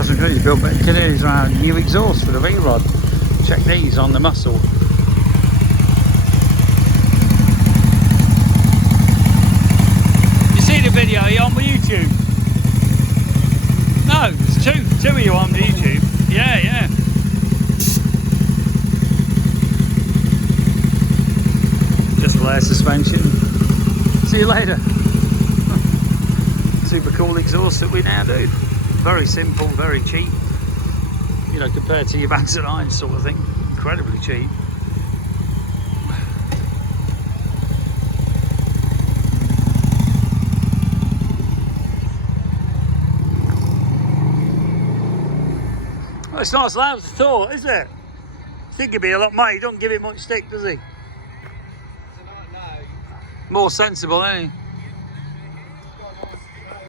Custom He's built Canadians around new exhaust for the V-Rod. Check these on the Muscle. You see the video? Are you on YouTube? No, it's two of you on YouTube. Yeah. Just flare suspension. See you later. Super cool exhaust that we now do. Very simple, very cheap. You know, compared to your Vans and Irons sort of thing. Incredibly cheap. Well, it's not as loud as I thought, is it? I think it'd be a lot more. He don't give it much stick, does he? More sensible, ain't he?